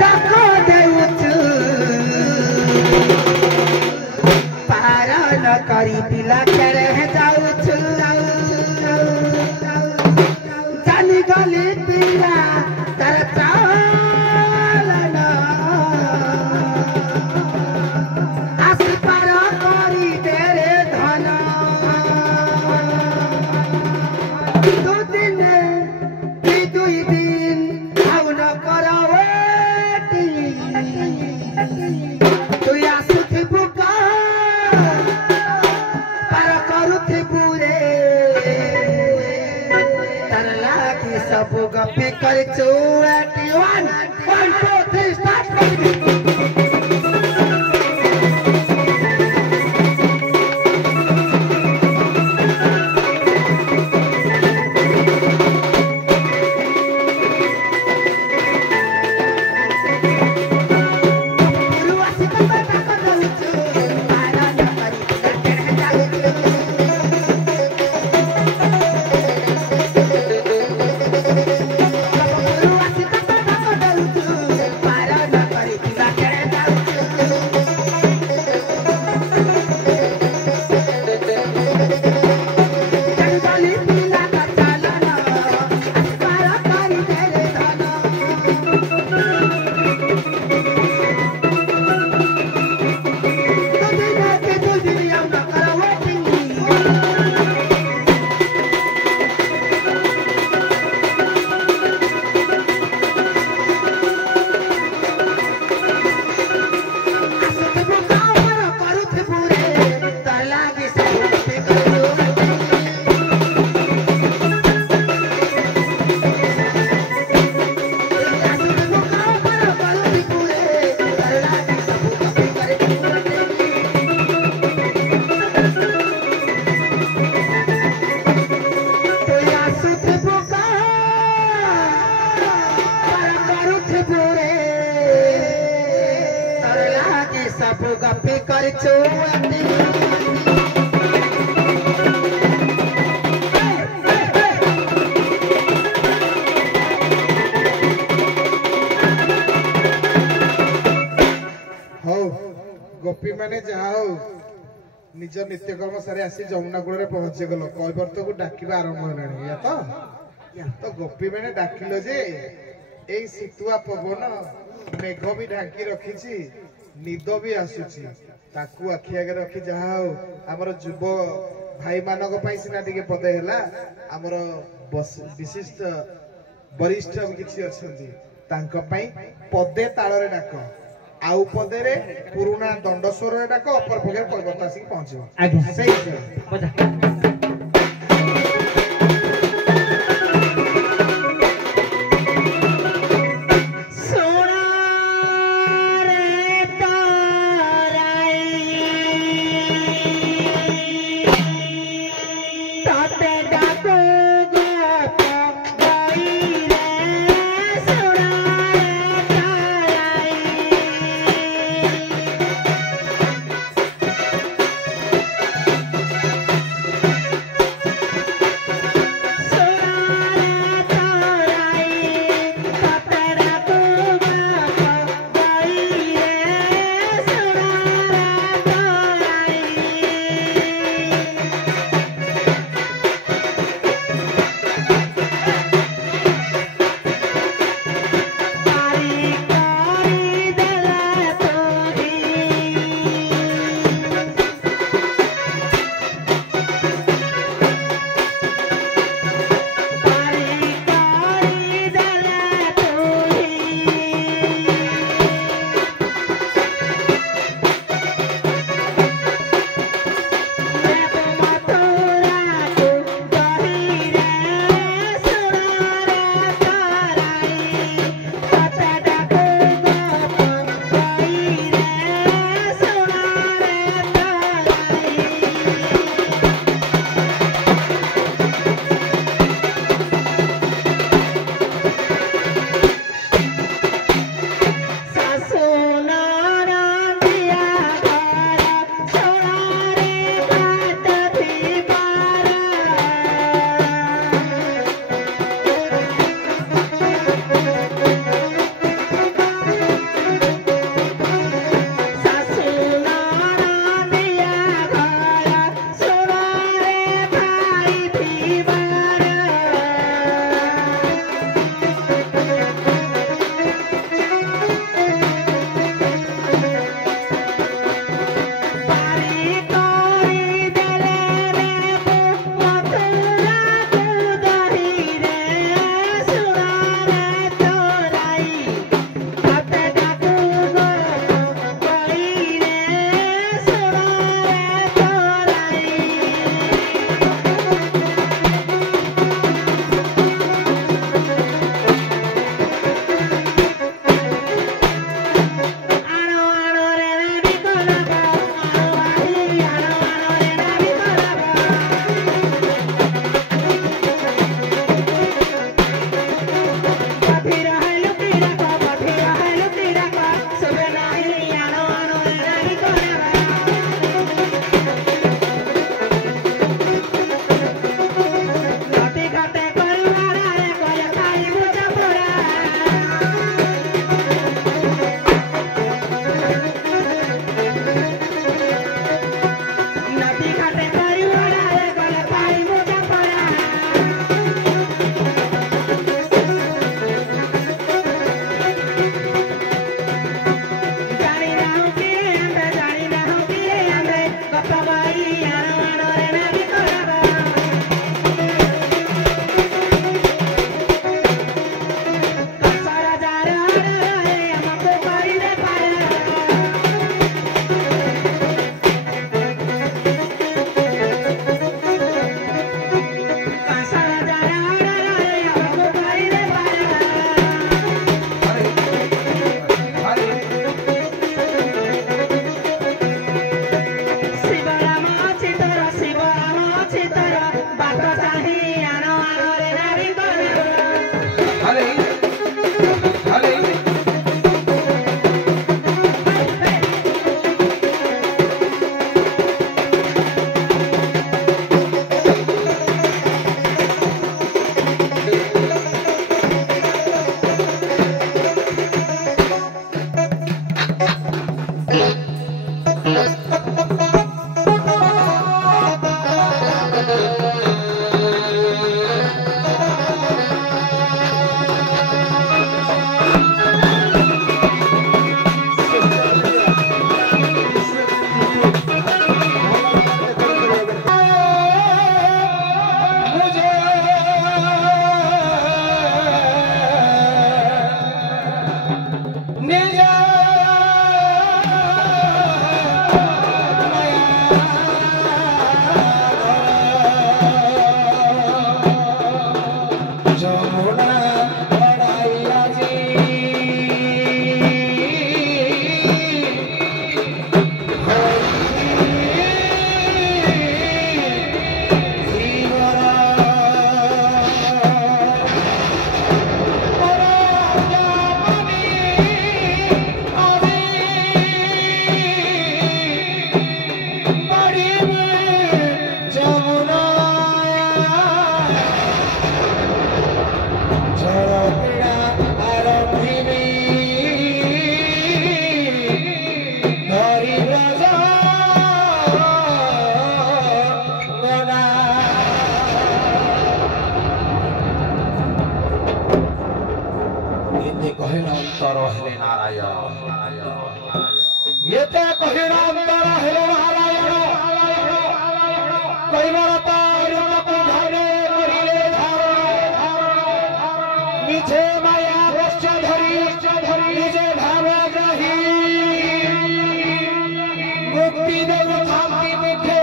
डाको देउछु पारण करी पिला करे जाउछु जानी गली पिला तर चालन आसी पार करी तेरे धन दो दिन दुई दिन आउन करावेटी तुई आसुथिबु का पार करुथिबु रे तर लागी सब गपे करछु 1 2 3 स्टार्ट कर सब गपे करछु गोपी माने जहा हो निज नित्यकर्म सारे आसी जमुना कूल पहुंची गल कैवर्त को डाकिबा आरंभ होलानी या तो गोपी माने डाकिलो जे ए शीतुआ पवन मेघ भी ढांकी रखी निद भी आसुची ताकू आखि आगे रखी जहा हो आमर युव भाई मानक पई सिना टिके पदे हला आमर विशिष्ट वरिष्ठ किछि अछंती तांको पई पदे ताଳରେ डाक आउ पदे रे पुरुना दंड स्वर रे डाक अपर पगे कलकत्ता आसी पहुंचो आगे सही बजा एते कहिला अंतर हेले नारायण एते कहिला अंतर हेले नारायण कैमरता रूपको धरे करिले मिछे माया वश्च धरी निजे भाव ग्रही मुक्ति देव शांति मुखे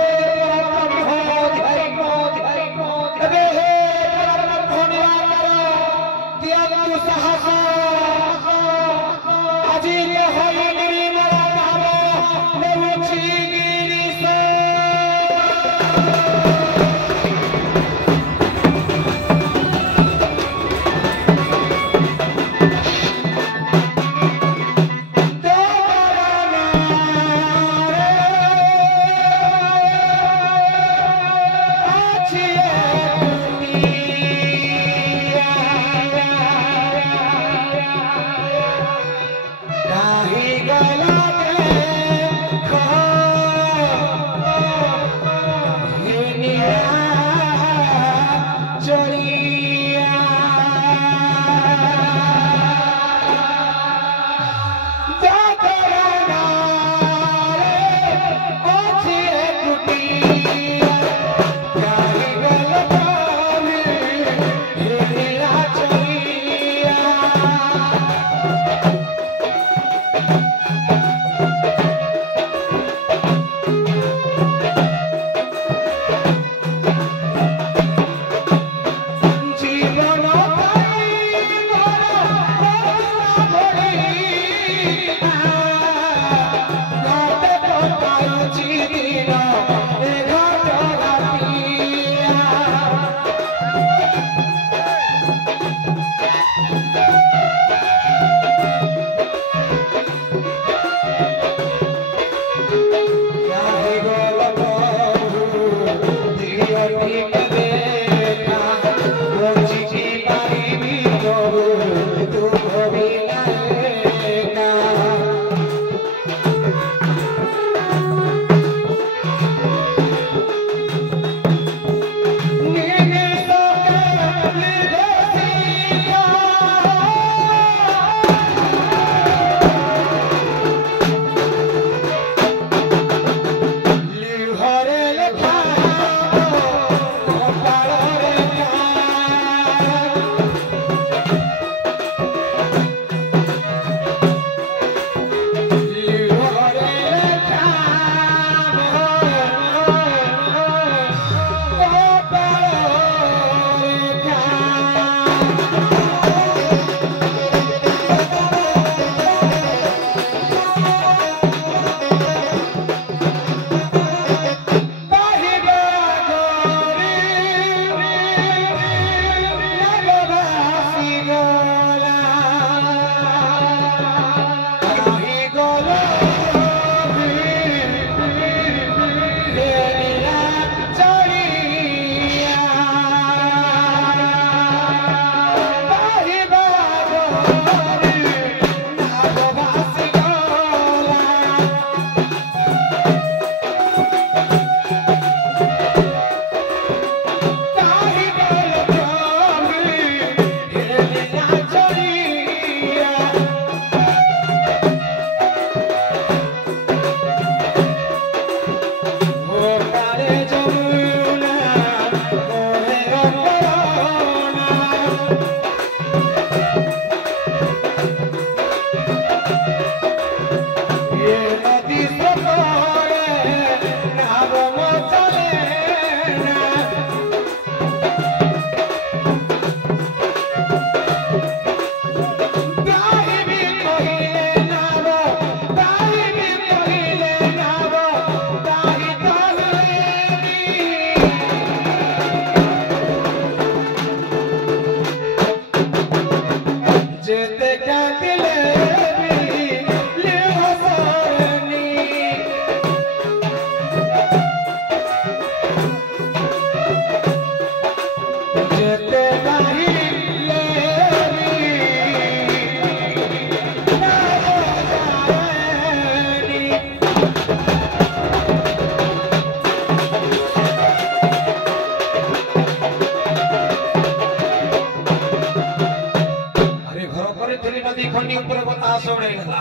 नदी खंडी ऊपर बता सोड़ेगा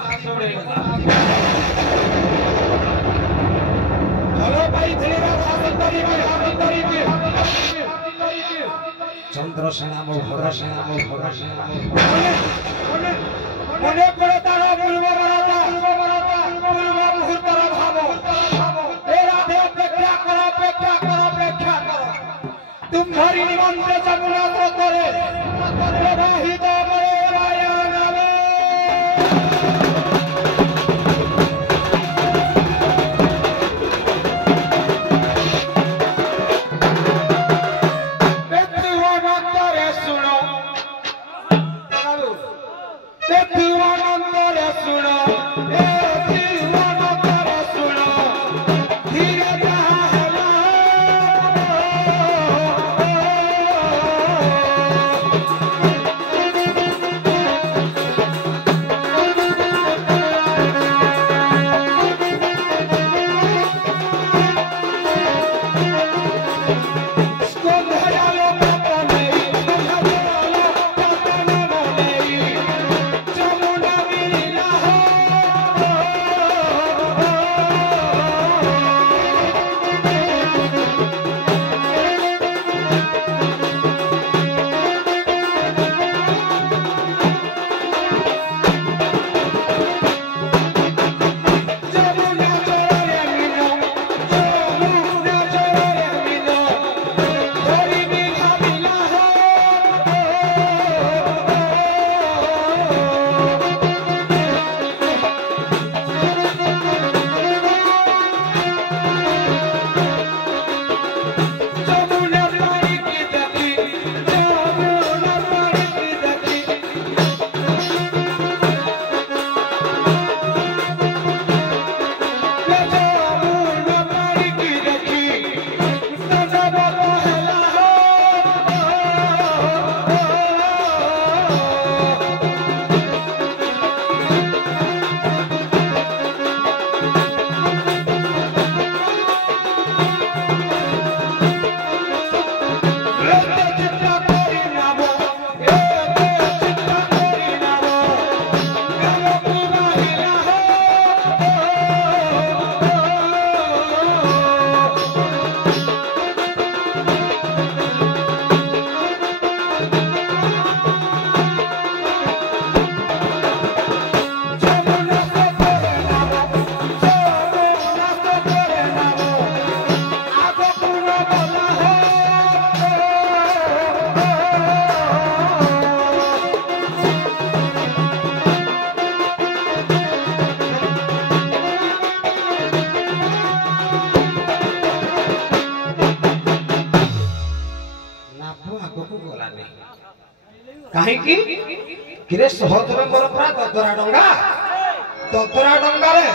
चलो भाई धीरे चंद्रसेना मो भरसेना मने पड़े तारा पूर्व मुहूर्तर भाव ए राधे अपेक्षा करो तुम धरी निमंत्र जमुना करे प्रवाहित कहीं किरे सहजरे मोर पूरा ददरा डंगा रे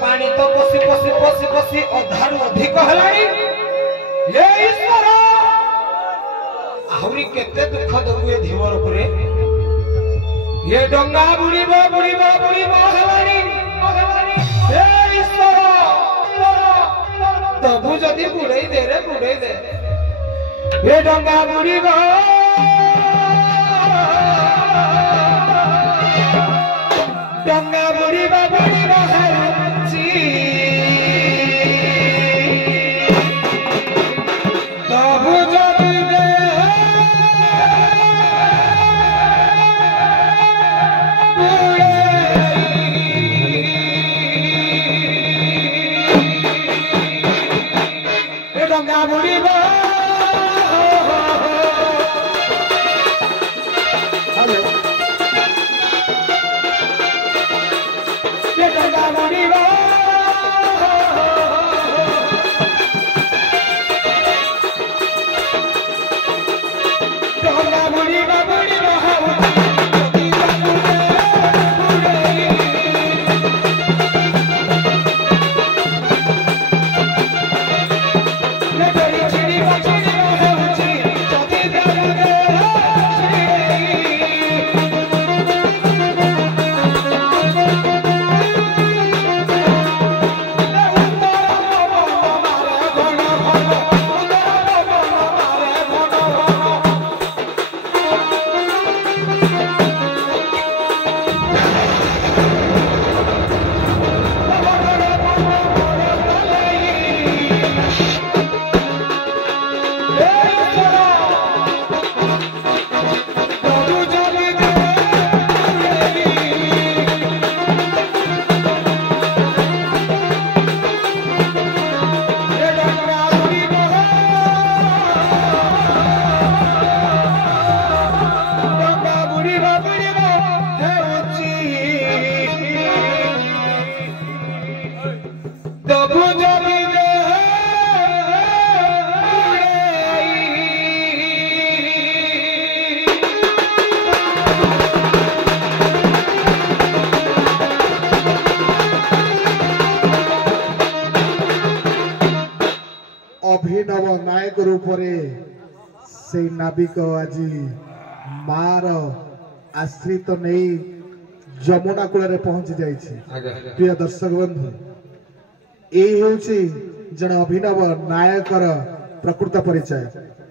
पानी तो पसी अधारू अधिक हलानी ये ईश्वर आहुरी केते दुख दबुए धीवर उपरे ये डंगा बुड़ीबो हलानी ये ईश्वर तबु जदी बुड़ई दे ये डंगा बुड़ीबो डंगा बुड़ीबो हलची तबु जदी दे डंगा बुड़ीबो नायक रूप से नाविक आज मार आश्रित नहीं जमुना कूल पहुंची जाइए। प्रिय दर्शक बंधु यही हूँ जड़े अभिनव नायकर प्रकृत परिचय।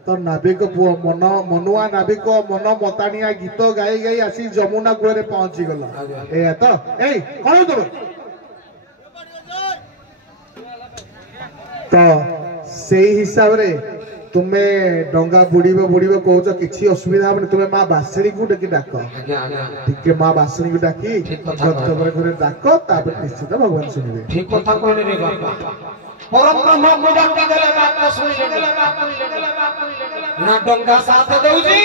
तो नाविक पुओ मन मनुआ नाविक मन मताणिया गीत गाई गाई आसी जमुना कूल पहुंची गला ए तो ए कौन तो से हिसाब रे तुम्हें डंगा बुड़ीब बुड़ीब कौच किसी असुविधा हम तुम्हें माँ बासणी को डाक टे माँ बासणी को डाकी घरे डाक निश्चित भगवान शुणवे। ठीक कथा कहले रे बापा परम ब्रह्म को डाकी देले बात सुनि ना डंगा साथ दउजी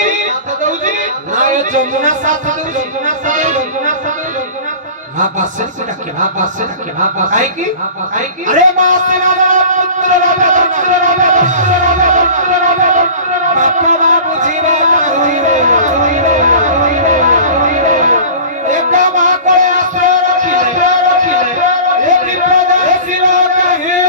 ना ए जमुना साथ दउजी माँ बासणी को डाकी काई की अरे माँ सेना पुत्र बापा बाबू जीवा एक माँ को आश्रय रखिले एक विपदा सिवा कहे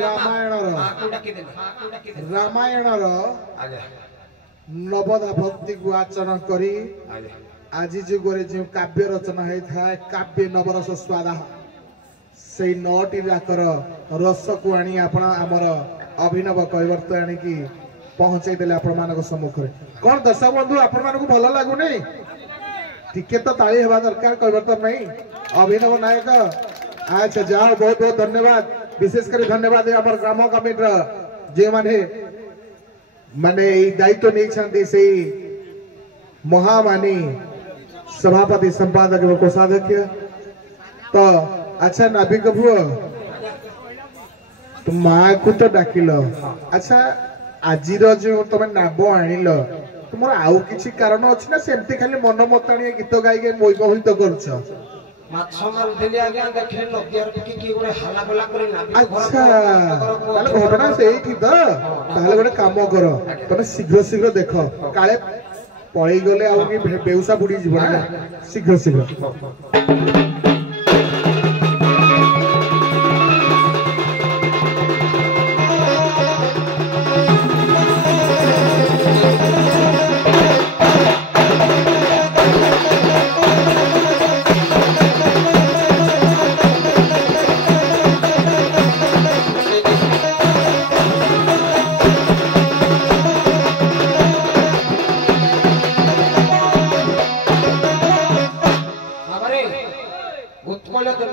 रामायण नवदा भक्ति को आचरण करी आज जुगरे जो काव्य रचना होता है काव्य नवरस स्वाद से 9टी राकर रस को आनी आपण आमर अभिनव कैवर्त आनिकी पहुंचाई देले आपण मानक सम्मुख कौन दर्शक बंधु आपण मानक भल लागुनी टिके तो ताली हेबा दरकार कैवर्त नहीं अभिनव नायक अच्छा जाओ बहुत बहुत धन्यवाद विशेषकर धन्यवाद आमर ग्राम कमिटी जे माने माने दायित्व नहीं से महामानी सभापति संपादक एवं कोषाध्यक्ष तो अच्छा नाविक भुआ तो माँ को तो डाकिल अच्छा आज जो तुम नाम आनिल तुम आउ किसी कारण अच्छी ना सेमती खाली मन मताणी गीत गाई मोहित कर घटना से गोटे कम कर तुम शीघ्र शीघ्र देख काले पलि गले बेउसा बुड़ी जीव ना शीघ्र शीघ्र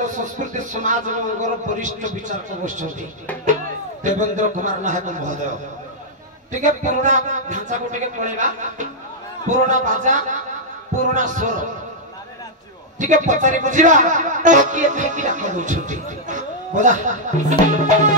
संस्कृति समाज वरिष्ठ विचारक बसुँच देवेंद्र कुमार नायक महोदय टे पुराणा ढांचा को टे पड़ेगा पुराणा बाजा पुराणा स्वर टे पचारि बुझा किए फेंकी डाक दौरान बजा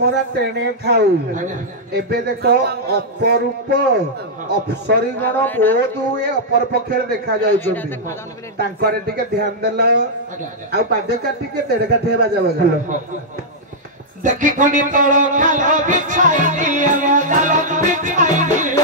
मरा तेणे थाऊ एबे देखो अपरूप अप्सरी गण बहुत हुए अपर पक्षर देखा जाउछंती तांकर टिके ध्यान देला आ बाध्यका टिके तेरे का ठेबा जाबा देखि कोनी तोळो खालो बिछाई दिया दालो बिछाई दिया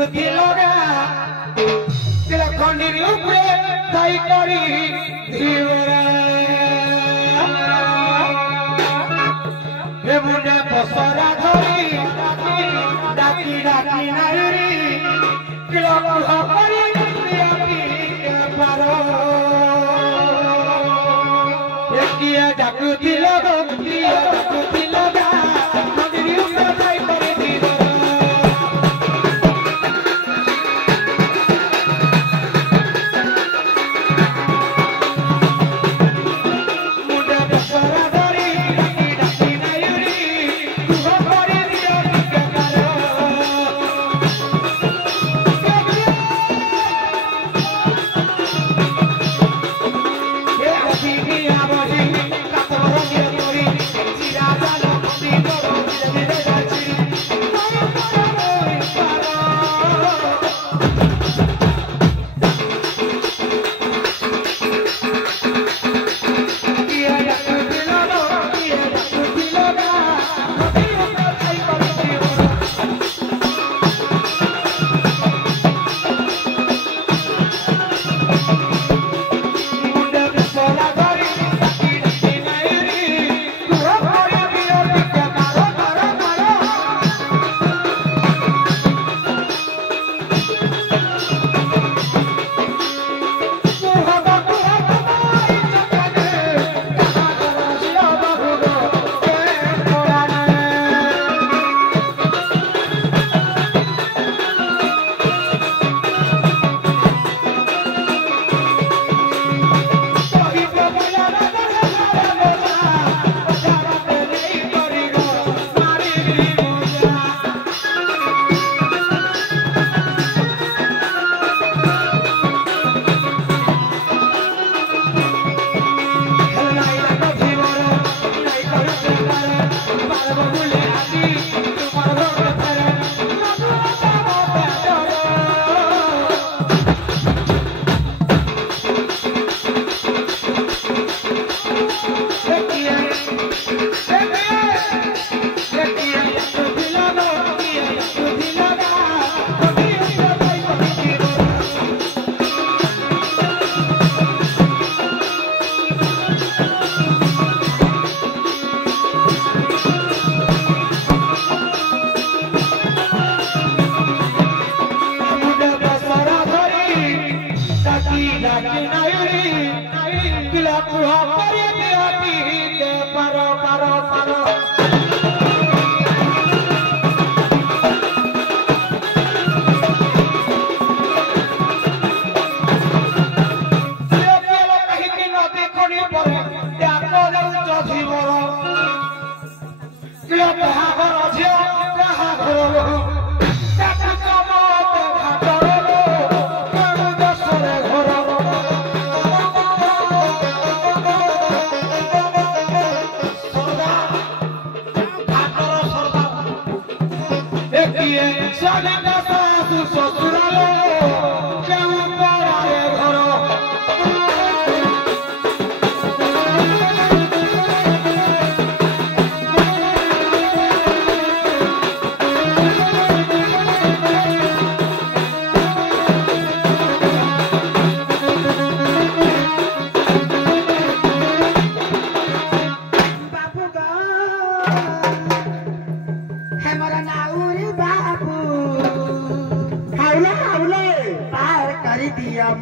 बुद्धि लगा तिलखंडी ऊपरे दाई करी धीवरा हे मुंडे बसरा धरी डाकी डाकी नारी किलो करी दियाकी के पारो एकिया डाकुती लगो दिया डाकुती लगा मंदिर ऊपर दाई करी धीवरा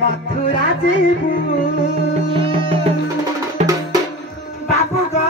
मथुरा जीबू बाबू गो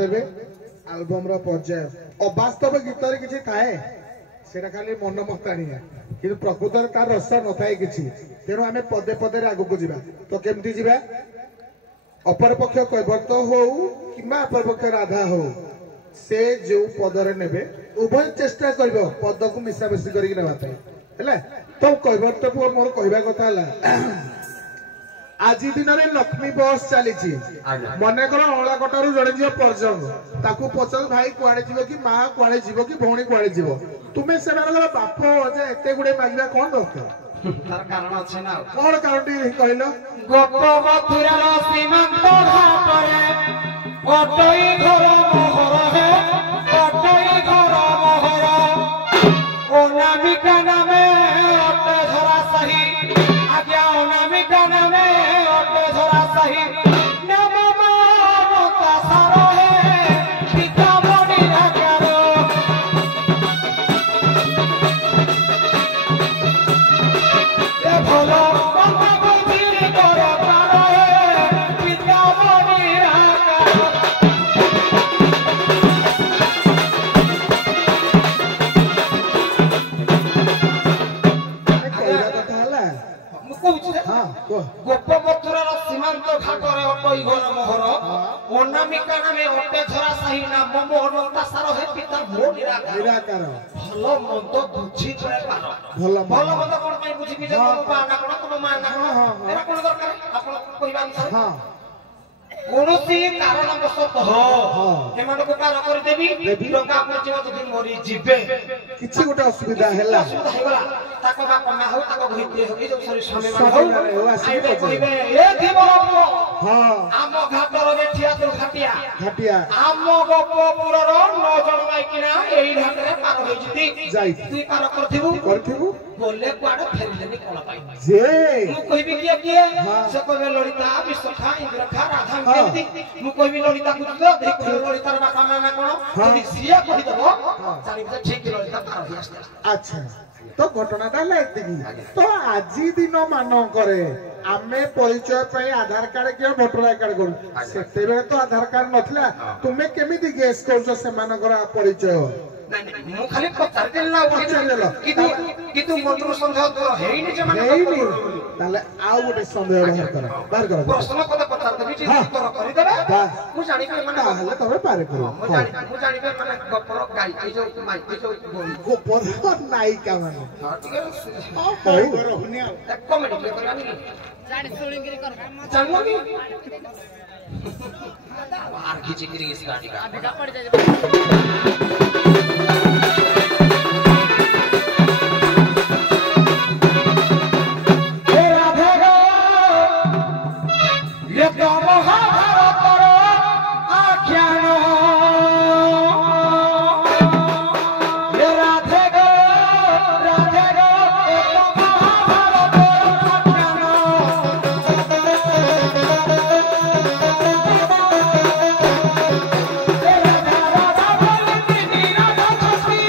ଦେବେ ଆଲବମ ର ପର୍ଯ୍ୟାୟ ଅବାସ୍ତବ ଗୀତରେ କିଛି ଥାଏ ସେଟା ଖାଲି ମନ ମତାଣିଆ କିନ୍ତୁ ପ୍ରକୃତରେ ତାର ରସ ନଥାଏ କିଛି ତେଣୁ ଆମେ ପଦେ ପଦେରେ ଆଗକୁ ଯିବା ତ କେମିତି ଯିବା ଅପରପକ୍ଷ କୈବର୍ତ୍ତ ହଉ କିମ୍ବା ଅପରପକ୍ଷ ରାଧା ହଉ ସେ ଯୋଉ ପଦରେ ନେବେ ଉଭୟ ଚେଷ୍ଟା କରିବ ପଦକୁ ମିଶାମିଶି କରିକି ନେବା ପାଇଁ ହେଲା ତ କୈବର୍ତ୍ତ ପୁଅ ମୋର କହିବା କଥା ହେଲା ଆଜି ଦିନରେ ଲକ୍ଷ୍ମୀ ବସ୍ ଚାଲିଛି ମନେକର ଅଁଳାକଟାରୁ ଜଣେ ଯିବ ପର୍ଯ୍ୟନ୍ତ ତାକୁ ପଚାର ଭାଇ କୁଆଡେ ଯିବ କି ମା କୁଆଡେ ଯିବ କି ଭଉଣୀ କୁଆଡେ ଯିବ ତୁମେ ସେମାନଙ୍କର ବାପ ଅଜା ଏତେ ଗୁଡେ ମାଗିବା କଣ ଦରକାର ତାର କାରଣ ଅଛି ନା କଣ କାରଣ ଟିକେ କହିଲ ଗୋପ ମଥୁରାର ସୀମାନ୍ତ ଘାଟରେ ଅଟଇ ଘର ମୋହର ହେ ଅଟଇ ଘର ମୋହର ଅନାମିକା ନାମେ ଅଟେ ଧରା ସାହି ଆଜ୍ଞା ଅନାମିକା ନାମେ ଅଟେ ଧରା ସାହି ନବ ମମତା ସାର ହେ ପିତା ମଣି ରାକାର ଏ ଭଲ ମନ୍ଦ ବୁଝି କର ପାର ହେ ପିତା ମଣି ରାକାର କହିବା କଥା ହେଲା ମୁଁ କହୁଛି ଯେ ହଁ କୁହ ଗୋପ ମଥୁରାର ସୀମାନ୍ତ ଘାଟରେ ଅଟଇ ଘର ମୋହର ଅନାମିକା ନାମେ ଅଟେ ଧରା ସାହି ନାମ ଅନନ୍ତା ସାର ହେ ପିତା ମୋ ନିରାକାର ନିରାକାର ଭଲ ମନ୍ଦ ବୁଝି ଜଣେ ପାର ଭଲ ଭଲ ମନ୍ଦ ମନ୍ଦ କଣ ପାଇଁ ବୁଝିବି ଯେ ତମ ମା ନା କଣ ତମ ମା ନା କଣ ହଁ, ହଁ। ଏରା କଣ ଦରକାର ଆପଣ କହିବା ଅନୁସାରେ ହଁ କୌଣସି କାରଣବଶତଃ ହଁ। ଏମାନଙ୍କୁ ପାର କରିଦେବି ଦେବି। ଟଙ୍କା ପହଞ୍ଚିବ ଯଦି ମରି ଯିବେ କିଛି ଗୋଟେ ଅସୁବିଧା ହେଲା ଅସୁବିଧା ହେଇଗଲା ତାଙ୍କ ବାପା ମା ହଉ ତାଙ୍କ ଘିତିରେ ହଉ କି ଯୋଉ ସରି ସ୍ୱାମୀ ସ୍ୱାମୀମାନେ ମାନେ ହଉ ହଉ ଆସିକି ଆଇବେ ପଚାରିବେ। କହିବେ ଏ ଧୀବର ପୁଅ ହଁ ଆମ ଘାଟର ବେଠିଆ ତୁ ଘାଟିଆ ଘାଟିଆ ଆମ ଗୋପପୁରର 9 ଜଣ ମାଇକିନା ଏଇ ଘାଟରେ ପାର ହେଇଛନ୍ତି ଯାଇଥିଲୁ। ତୁଇ ପାର କରିଥିବୁ କରିଥିବୁ ବୋଲେ କୁଆଡେ ଫେରିଲେନି କଣ ପାଇଁ ଯେ ମୁଁ କହିବି କିଏ କିଏ ହଁ। ସେ କହିବେ ଲଳିତା ବିଶ୍ୱଖା ଇନ୍ଦ୍ରଖା ରାଧା ହଁ। କେମିତି ମୁଁ କହିବି ଲଳିତା ବୁଝିଲ ଦେଇ କହିବେ ଲଳିତାର ବାପା ମା ନା କଣ ହଁ। ଯଦି ସିଏ କହିଦବ ଜାଣିବି ଯେ ଠିକ ଲଳିତା ପାର ହେଇ ଆସିଲା ଆଚ୍ଛା ତ ଘଟଣାଟା ହେଲା ଏତିକି ତ ଆଜି ଦିନ ମାନଙ୍କରେ ଆମେ ପରିଚୟ ପାଇଁ ଆଧାର କାର୍ଡ କିମ୍ବା ଭୋଟର ଆଇ କାର୍ଡ କରୁ ସେତେବେଳେ ତ ଆଧାର କାର୍ଡ ନଥିଲା ତୁମେ କେମିତି ଗେସ୍ କରୁଛ ସେମାନଙ୍କର ପରିଚୟ ମୁଁ ଖାଲି ପଚାରିଦେଲି ନା ପଚାରିଦେଲ। କିନ୍ତୁ ମନରୁ ସନ୍ଦେହ ଦୂର ହେଇନି ଯେ ମାନେ ହେଇନି ତାହେଲେ ଆଉ ଗୋଟେ ସନ୍ଦେହ ବାହାର କର ପ୍ରଶ୍ନ କଥା ପଚାରିଦେବି ଯେ ହଁ। ଉତ୍ତର କରିଦେବେ ବାସ୍। ମୁଁ ଜାଣିବି ମାନେ ତାହେଲେ ତମେ ପାର କର ମୁଁ ଜାଣିବି ମାନେ ଗପର ଗାଈ ଏଇ ଯୋଉ ମାଇକି ଯୋଉ ଗୋପର ନାୟିକା ମାନେ ଟିକେ ହଉ କମେଡି ଟିକେ କରିବାନି କି ଜାଣିଲ କି बाहर खींची गिरी इस गाड़ी का ये तो महाभारत आख्यान ये राधे गो ये तो महाभारत आख्यान राधा राधा बोलती राधा खुशी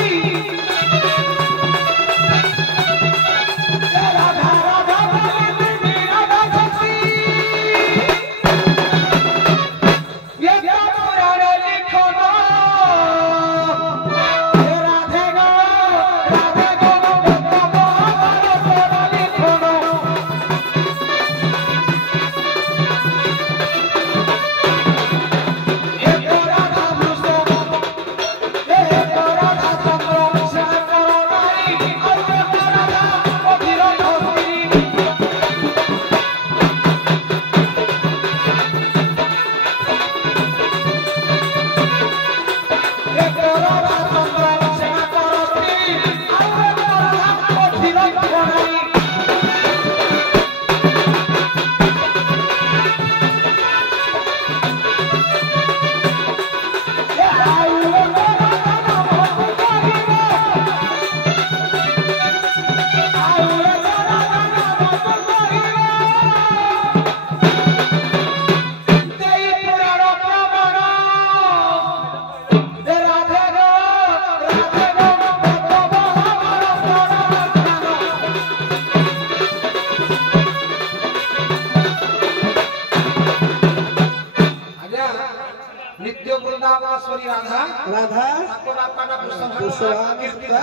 ସୁଭା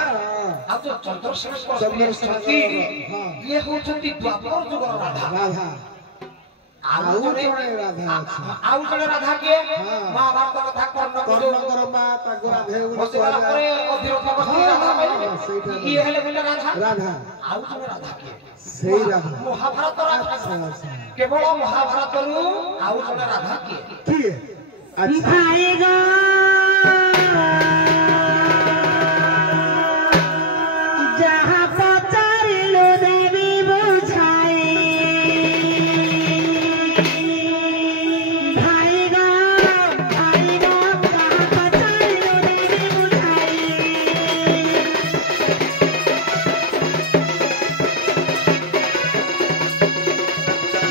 ଆଉ ଯୋଉ ଚନ୍ଦ୍ରଶେଖର ଚନ୍ଦ୍ରଶେଖର, ଅଛନ୍ତି ହଁ। ଇଏ ହଉଛନ୍ତି ଦ୍ୱାପର ଯୁଗର ରାଧା। ରାଧା ଆଉ ଜଣେ ରାଧା ଅଛି। ଆଉ ଜଣେ ରାଧା କିଏ? ହଁ। ମହାଭାରତ କଥା କର୍ଣ୍ଣଙ୍କର ମା ତାକୁ ରାଧେ ବୋଲି ବସିଗଲା ପରେ କୁହାଯାଏ। ଅଧିରଥ ହଁ, ରାଧା ପାଇଲେ। ହଁ, ସେଇଟା ଇଏ ହେଲେ ଗୋଟେ ରାଧା। ରାଧା ଆଉ ଜଣେ ରାଧା କିଏ? ସେଇ ରାଧା। ମହାଭାରତ ରାଧା। ଆଚ୍ଛା, ଆଚ୍ଛା। କେବଳ ମହାଭାରତରୁ ଆଉ ଜଣେ ରାଧା କିଏ? କିଏ? ଆଚ୍ଛା। ଭାଇ ଗো ଯାହା ପଚାରିଲୁ ଦେବି ବୁଝାଇ ଭାଇ ଗো ଯାହା ପଚାରିଲୁ ଦେବି ବୁଝାଇ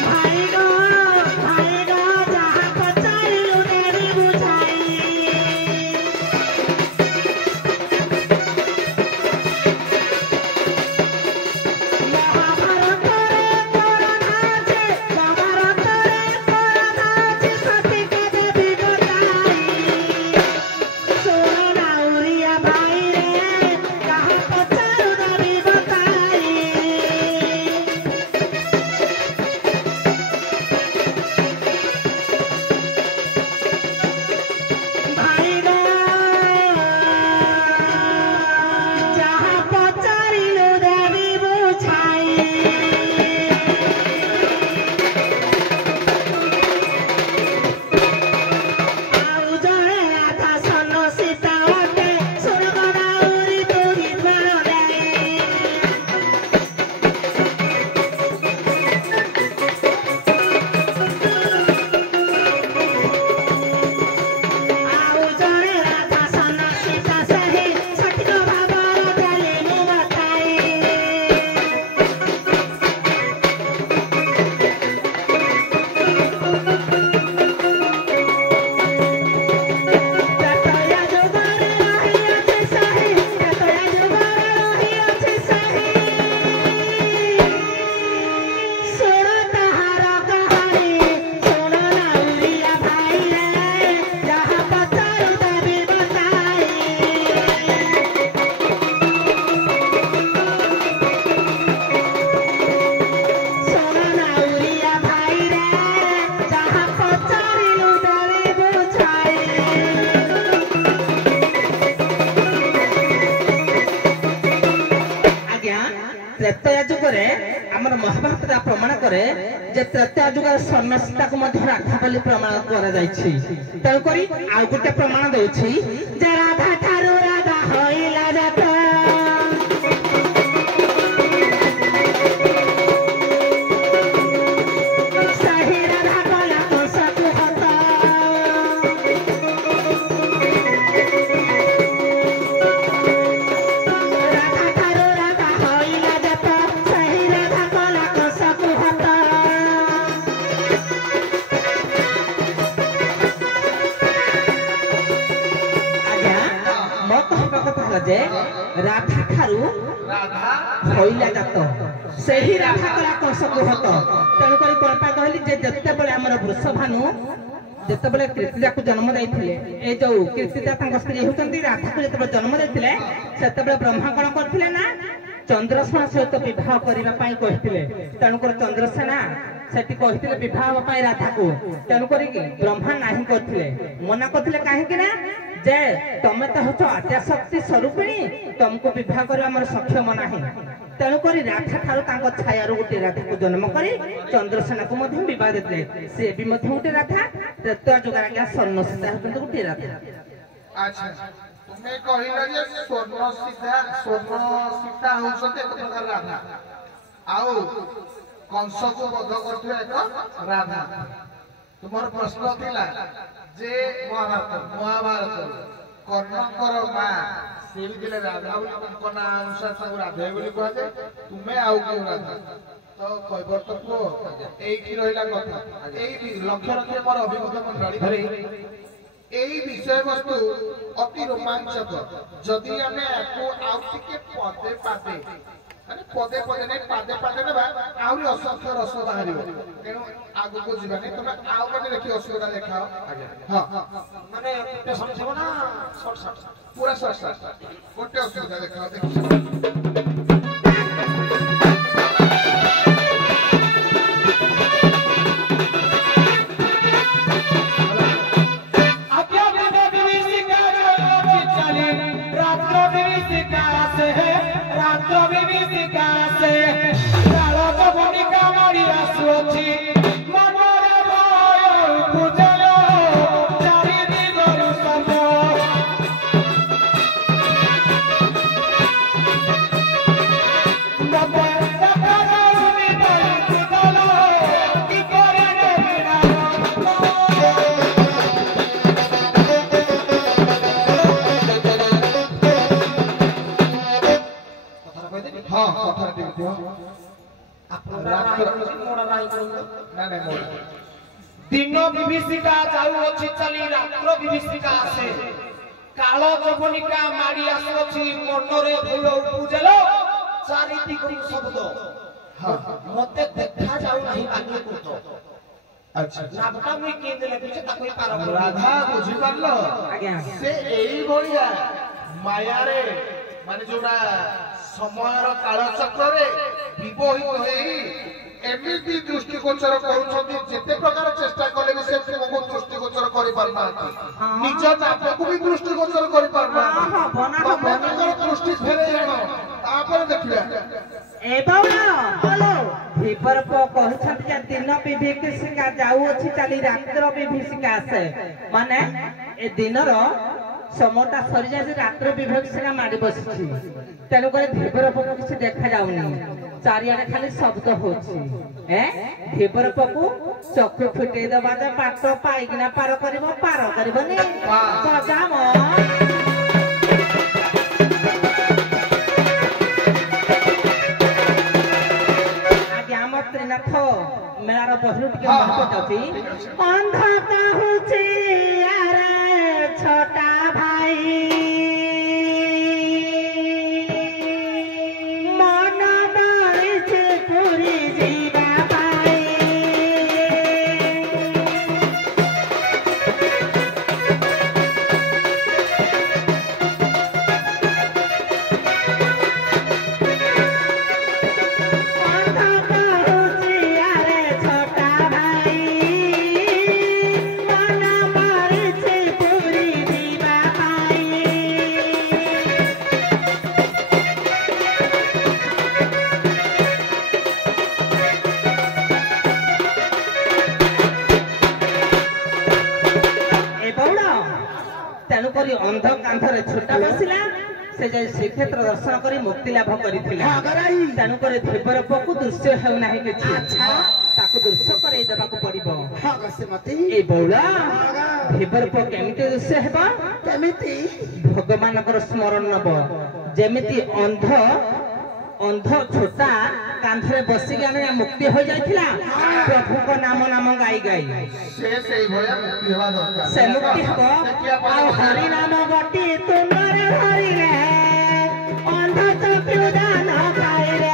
ଭାଇ ଗো ଯାହା ପଚାରିଲୁ ଦେବି ବୁଝାଇ ମହାଭାରତରେ ତୋର ନାଚେ ମହାଭାରତରେ ତୋର ନାଚେ ସତୀକେ ଦେବି ବତାଇ ଶୁଣ ନାଉରିଆ ଭାଇରେ ଯାହା ପଚାରୁ ଦେବି ବତାଇ ଭାଇ ଗো ଯାହା ପଚାରିଲୁ ଦେବି ବୁଝାଇ ଆଉ ଜଣେ ରାଧା ସନ ସୀତା ଅଟେ ଶୁଣ ନାଉରି ତୁ ବିଦ୍ୱାନ ଦେଇ ଆଉ ଜଣେ ରାଧା ସନ ସୀତା ସେହି ସଠିକ ଭାବର ଦେଲି ମୁଁ ବତାଇ ତ୍ରେତୟା ଯୁଗରେ ରହିଅଛି ସେହି ତ୍ରେତୟା ଯୁଗରେ ରହିଅଛି ସେହି ଶୁଣ ତାହାର କାହାଣୀ ଶୁଣ ନାଉରିଆ ଭାଇରେ ଯାହା ପଚାରୁ ଦେବି ବତାଇ ଶୁଣ ନାଉରିଆ ଭାଇରେ ଯାହା ପଚାରିଲୁ ଦେବି ବୁଝାଇ ଆଜ୍ଞା ତ୍ରେତୟା ଯୁଗରେ ଆମର ମହାଭାରତ ପ୍ରମାଣ କରେ ଯେ ତ୍ରେତୟା ଯୁଗରେ ସନ୍ନ୍ୟାସୀତାକୁ ମଧ୍ୟ ରାଧା ବୋଲି ପ୍ରମାଣ କରାଯାଇଛି। ତେଣୁକରି ଆଉ ଗୋଟେ ପ୍ରମାଣ ଦଉଛି ଯେ ରାଧା ଠାରୁ ରାଧା ହଇଲା ଜାତ ସେହି ରାଧା କଲା କଂସକୁ ହତ ରାଧା ଠାରୁ ରାଧା ହଇଲା ଜାତ ସେହି ରାଧା କଲା କଂସକୁ ହତ ଆଜ୍ଞା ମୋ କହିବା କଥା ହେଲା ଯେ ରାଧା ଠାରୁ ହଇଲା ଜାତ ସେହି ରାଧା କଲା କଂସକୁ ହତ। ତେଣୁକରି କଣ ପାଇଁ କହିଲି ଯେ ଯେତେବେଳେ ଆମର ବୃଷଭାନୁ ଯେତେବେଳେ କୀର୍ତ୍ତିଦାକୁ ଜନ୍ମ ଦେଇଥିଲେ ଏଇ ଯୋଉ କୀର୍ତ୍ତିଦା ତାଙ୍କ ସ୍ତ୍ରୀ ହେଉଛନ୍ତି ରାଧାକୁ ଯେତେବେଳେ ଜନ୍ମ ଦେଇଥିଲେ ସେତେବେଳେ ବ୍ରହ୍ମା କଣ କରିଥିଲେ ନା ଚନ୍ଦ୍ରସେନା ସହିତ ବିବାହ କରିବା ପାଇଁ କହିଥିଲେ। ତେଣୁକରି ଚନ୍ଦ୍ରସେନା ସେଠି କହିଥିଲେ ବିବାହ ହେବା ପାଇଁ ରାଧାକୁ। ତେଣୁକରି ବ୍ରହ୍ମା ନାହିଁ କରିଥିଲେ, ମନା କରିଥିଲେ କାହିଁକି ନା ଯେ ତମେ ତ ହଉଛ ଆଦ୍ୟାଶକ୍ତି ସ୍ୱରୂପିଣୀ, ତମକୁ ବିବାହ କରିବା ଆମର ସକ୍ଷମ ନାହିଁ। ତେଣୁକରି ରାଧା ଠାରୁ ତାଙ୍କ ଛାୟାରୁ ଗୋଟେ ରାଧାକୁ ଜନ୍ମ କରି ଚନ୍ଦ୍ରସେନାକୁ ମଧ୍ୟ ବିବାହ ଦେଇଥିଲେ। ସେ ବି ମଧ୍ୟ ଗୋଟେ ରାଧା। ତ୍ରେତୟା ଯୁଗରେ ଆଜ୍ଞା ସ୍ୱର୍ଣ୍ଣସୀତା ହେଉଛନ୍ତି ଗୋଟେ ରାଧା। ଆଚ୍ଛା ତୁମେ କହିଲ ଯେ ସ୍ୱର୍ଣ୍ଣ ସୀତା ହଉଛନ୍ତି ଏକ ପ୍ରକାର ରାଧା ଆଉ କଂସକୁ ବଧ କରୁଥିବା ଏକ ରାଧା। ତୁମର ପ୍ରଶ୍ନ ଥିଲା ଯେ ମହାଭାରତ କର୍ଣ୍ଣଙ୍କର ମା ସେ ବି ଥିଲେ ରାଧା ବୋଲି ତାଙ୍କ ନାଁ ଅନୁସାରେ ତାଙ୍କୁ ରାଧା ବୋଲି କୁହାଯାଏ। ତୁମେ ଆଉ କେଉଁ ରାଧା ତ କହିବର୍ତ୍ତ କୁହ। ଏଇଠି ରହିଲା କଥା। ଏଇ ଲକ୍ଷ୍ୟ ରଖି ମୋର ଅଭିମତ ମଣ୍ଡଳୀ ଏହି ବିଷୟବସ୍ତୁ ଅତି ରୋମାଞ୍ଚକ। ଯଦି ଆମେ ୟାକୁ ଆଉ ଟିକେ ପଦେ ପାଦେ ମାନେ ପଦେ ପଦେ ନାଇଁ ପାଦେ ପାଦେ ନେବା ଆହୁରି ଅସଂଖ୍ୟ ରସ ବାହାରିବ ତେଣୁ ଆଗକୁ ଯିବାନି ତମେ ଆଉ ଗୋଟେ ଦେଖି ଅସୁବିଧା ଦେଖାଅ ହଁ ମାନେ ଗୋଟେ ସମଥିବ ନା ସର୍ଟ ସର୍ଟ ପୁରା ସର୍ଟ ଗୋଟେ ଅସୁବିଧା ଦେଖାଅ ଦେଖ दिन विभीषिका जाऊँगी चली रात्र विभीषिका आसे काल जवनिका माड़ी आसुची मनरे भय उपजेल चारिदिक शब्द मते देखा जाऊ नहीं आगे कुतो अच्छा राधा मुई केंद्र लगे ताको पार राधा बुझी पारलो आज्ञा से एई भलिया माया रे माने जोडा समयर काल चक्र रे विबोहित होई एमिति दृष्टिगोचर करूछन्ति जेते प्रकार चेष्टा कले भी से तुमको दृष्टिगोचर करि पारना निज चापको भी दृष्टिगोचर करि पारना बना दृष्टि फेरे जानो तापर देखिया ए बाउला हेलो भीपर को कहछत जे दिन विभीषिका जाऊ अछि चली रात्र विभीषिका आसे माने ए दिनर समटा सरी जाय रात्र विभीषिका माडी बसिछि तेनु करे भीपर को किछि देखा जाउनी चारियाडे खाली शब्द होछि धीपर पकु चक्षु फुटे दबा जे पाट पाइकिना पार करबनी सजाम आगे आम त्रिनाथ मेलार बहिरू टिके महत्व जाउछि अंध कहूछि अरे छोटा भाई अंध कांधरे छोटा बसिला से जाय श्रीक्षेत्र दर्शन करी मुक्ति लाभ करिथिला तेनु करे धीपर पकु दृश्य हेउ नाही किछि अच्छा ताको दृश्य करे देबाको पड़िबो हां गसे मते ए बौला धीपर प केमिति दृश्य हेबा केमिति भगवानकर स्मरण नब जेमिति अंध अंध छोटा कांधरे बसी गाने मुक्ति हो जाइथिला प्रभु को नाम गाई गाई से भया मुक्ति हेबा दरकार से मुक्ति हबो आ हरि नाम गति तुमर हरि रे अंध चक्षु दान पाई रे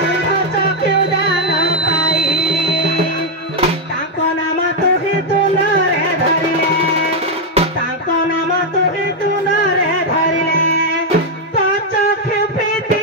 अंध चक्षु दान पाई ताको नाम तुहि तुनरे धरिले ताको नाम तुहि तुनरे धरिले तो चक्षु प्रीति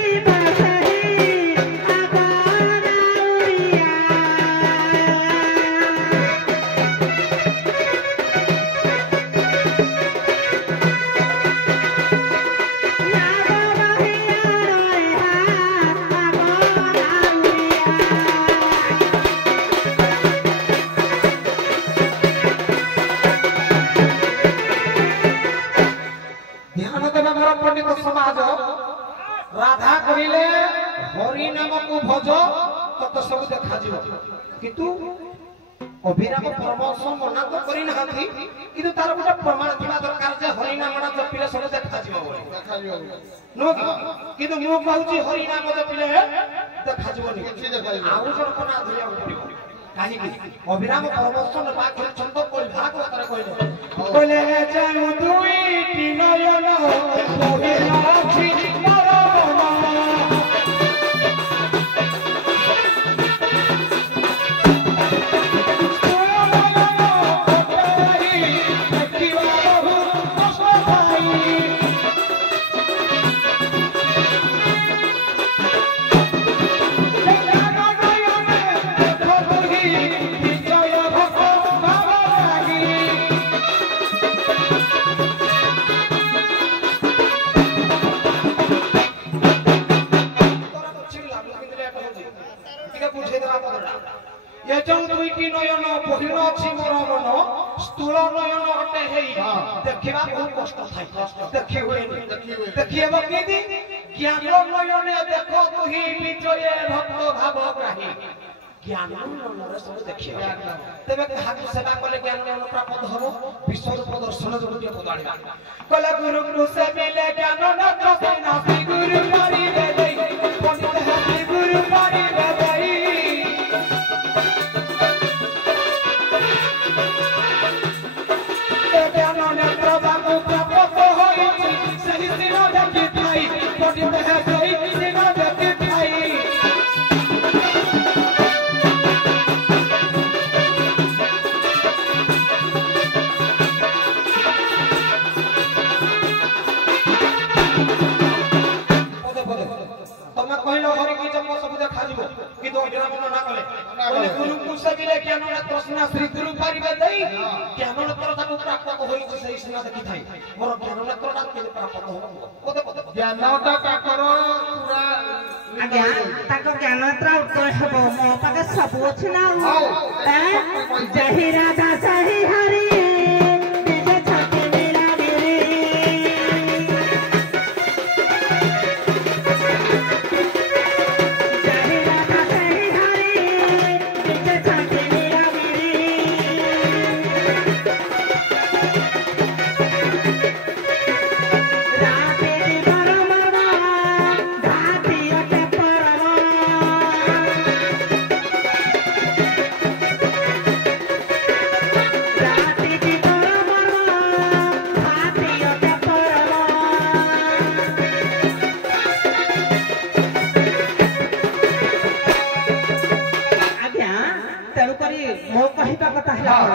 राधा करिले हरि नाम को भज तत सब देखा जिवो किंतु अभिराम परमहंस मना तो करि नहथि किंतु तार गोटे प्रमाण थिबा दरकार जे हरि नामना जपिले सब देखा जिवो नो किंतु मु कहूची हरि नाम जपिले देखा जिवोनी आउ जण को ना धरिया पड़िबो काहे कि अभिराम परमहंस बाक्य छंद कोइ भाग करे कहले जाऊ दुई नयन कोहि लाछि ଟିକେ ବୁଝେଇ ଦେବା ପଦଟା ଏ ଯୋଉ ଦୁଇଟି ନୟନ ବହିନ ଅଛି ମୋର ମନ ସ୍ଥୂଳ ନୟନ ଅଟେ ହେଇ ଦେଖିବା ବହୁତ କଷ୍ଟ ଥାଏ ଦେଖି ହୁଏନି ଦେଖି ହେବ କେମିତି ଜ୍ଞାନ ନୟନେ ଦେଖ ତୁହି ବିଜୟ ଭକ୍ତ ଭାବ ଗ୍ରାହୀ ଜ୍ଞାନ ନୟନରେ ସବୁ ଦେଖିବ ତେବେ କାହାକୁ ସେବା କଲେ ଜ୍ଞାନ ନୟନ ପ୍ରାପ୍ତ ହେବ ବିଶ୍ୱରୂପ ଦର୍ଶନ ଯୋଗ୍ୟ ପଦ ଆଣିବା କଲେ ଗୁରୁଙ୍କୁ ସେବିଲେ ଜ୍ଞାନ ନେତ୍ର ସେନାସି ଗୁରୁ କରିବେ ଦେଇ ପଣ୍ଡିତ ହାତି ଗୁରୁ କରିବେ ଦେଇ ଜ୍ଞାନ ନେତ୍ର ତାଙ୍କୁ ପ୍ରାପ୍ତ ହୋଇଛି ସେହି ଦିନ ଦେଖିଥାଇ ପଣ୍ଡିତ ସେଇ ଦିନ ଦେଖିଥାଇ गुरु सेविले ज्ञान नेत्र सिना श्री गुरु पारिबे देई ज्ञान नेत्र ताकू प्राप्त होइछ सेही सिना देखि थाई मोर ज्ञान नेत्र ता के प्राप्त हो पदे पदे ज्ञानटा ताकर पूरा आज्ञा ताको ज्ञान नेत्र उत्तर हेबो मो पाके सब अछि ना जहि राधा सहि हरि विजय छाके मेरा मेरे जहि राधा सहि हरि विजय छाके मेरा मेरे राधे परम धाती अटे परम राधे परम धाती अटे परम आज्ञा तेणु करी मो कहिबा कथा ହେଲା କ'ଣ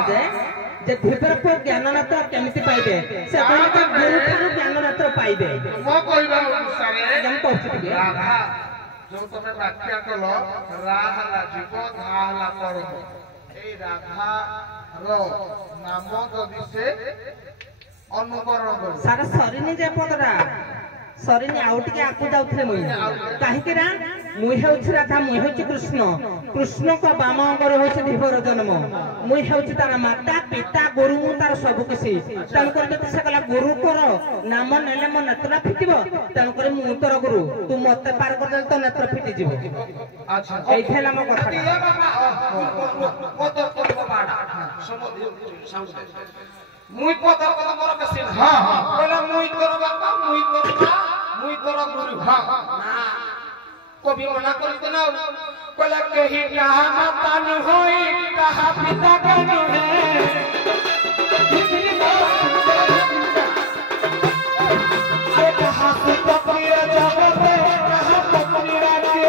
ଯେ ଧିବରପୁର ଜ୍ଞାନ ନେତ୍ର କେମିତି ପାଇବେ ସେ କହିଲେ ଗୁରୁ ଠାରୁ ଜ୍ଞାନ ନେତ୍ର ପାଇବେ ମୋ କହିବା ଅନୁସାରେ ଆଜ୍ଞା ମୁଁ କହୁଛି ଟିକେ ରାଧା ଯୋଉ ତମେ ବ୍ୟାଖ୍ୟା କଲ ରା ହେଲା ଜୀବ ଧା ହେଲା କର୍ମ ଏଇ ରାଧାର ନାମ ଯଦି ସେ ଅନୁକରଣ କରିବ ସାରା ସରିନି ଯେ ପଦଟା ସରିନି ଆଉ ଟିକେ ଆଗକୁ ଯାଉଥିଲେ ମୁଇଁ କାହିଁକି ନା ମୁଇଁ ହେଉଛି ରାଧା ମୁଇଁ ହେଉଛି କୃଷ୍ଣ କୃଷ୍ଣଙ୍କ ବାମ ଅଙ୍ଗର ହେଉଛି ଧୀବର ଜନ୍ମ ମୁଇଁ ହେଉଛି ତାର ମାତା ପିତା ଗୁରୁ ମୁଁ ତାର ସବୁ କିଛି ତେଣୁକରି ଯଦି ସେ କହିଲା ଗୁରୁଙ୍କର ନାମ ନେଲେ ମୋ ନେତ୍ର ଫିଟିବ ତେଣୁକରି ମୁଁ ତୋର ଗୁରୁ ତୁ ମତେ ପାର କରିଦେଲେ ତୋ ନେତ୍ର ଫିଟିଯିବ ଆଚ୍ଛା ଏଇଠି ହେଲା ମୋ କଥା ଏ ବାବା ପଦ ପଦ ବାଡା ସମଧି ସାଉଣ୍ଡ मुई पदर पद मोर बेसी हां हां बोले मुई तोर बापा मुई तोर मां मुई तोर गुरु हां ना कभी मना करते ना बोले कही कहा माता न होई कहा पिता का न है अरे कहा सुत प्रिय जगत कहा पत्नी राज्य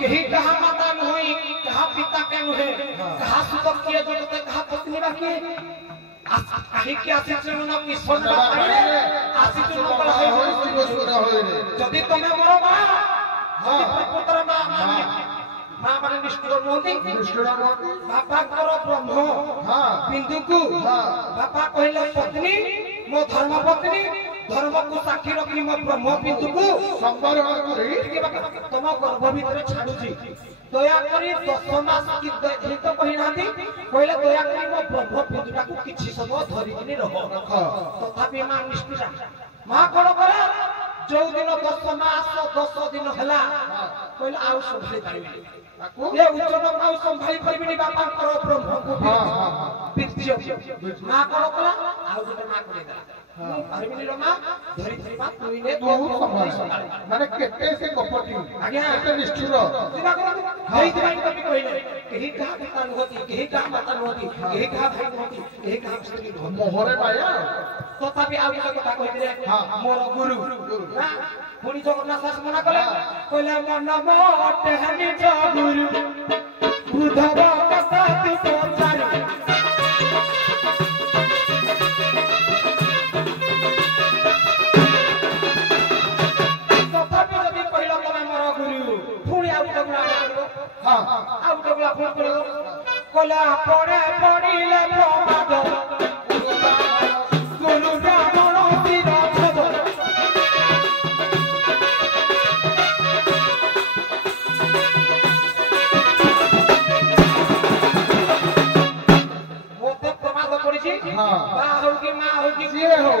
कही कहा माता न होई कहा पिता के नुहे कहा सुत किए जगत कहा पत्नी बाकी कही के आशीष न ईश्वर पाइले आशीष न बला होई जदी तमे मोर मां हां पुत्र मां मां माने निष्ठुर मोती बापा करो ब्रह्म हां बिंदु को बापा कहले पत्नी मो धर्म पत्नी धर्म को साक्षी रखी मो ब्रह्म बिंदु को संबर करी तुम गर्भ भीतर छाड़ुची दया करी 10 मास की हित कहि नाती कहले दया करी मो ब्रह्म बिंदुटा को किछि समय धरि किनी रह तथापि मां निष्ठुरा मां कोन करे जो दिन 10 मास 10 दिन हला कहले आउ संभाली पारिबे ये उच्चन आउ संभाली पारिबेनी बापा करो ब्रह्म को बित्य मां कोन कला आउ जते मां करे देला ଆରବିନି ରମା ଧରି ଧରିବା ତୁଇନେ ବହୁତ ସମୟ ମାନେ କେତେ ସେ କପଟି ଆଜ୍ଞା କେତେ ନିଷ୍ଠୁର ଚିନ୍ତା କରନ୍ତୁ ହେଇଥିପାଇଁ କବି କହିଲେ କେହି କାହା ପିତା ନୁହନ୍ତି କେହି କାହା ମାତା ନୁହନ୍ତି କେହି କାହା ଭାଇ ନୁହନ୍ତି କେହି କାହା ସ୍ତ୍ରୀ ନୁହନ୍ତି ମୋହରେ ମାୟା ତଥାପି ଆଉ ଗୋଟେ କଥା କହିଥିଲେ ମୋର ଗୁରୁ ନା ପୁଣି ଜଗନ୍ନାଥ ଦାସ ମନା କଲେ କହିଲେ ମନ ମୋଟେ ନିଜ ଗୁରୁ ବୁଧବ କଥା ତୁ ପଚାରୁ ତଥାପି ଯଦି କହିଲ ତମେ ମୋର ଗୁରୁ ପୁଣି ଆଉ ଗୋଟେ ଗୁଣା ଆଉ ଗୋଟେ ଗୁଣା ପୁଣି କରିବ କହିଲେ ପଡ଼େ ପଡ଼ିଲେ ପ୍ରମାଦ ଗୁରୁ ବ୍ରାହ୍ମଣ ତୀର ଛଦ ମୋତେ ପ୍ରମାଦ ପଡ଼ିଛି ବା ହଉ କି ମା ହଉ କି ଯିଏ ହଉ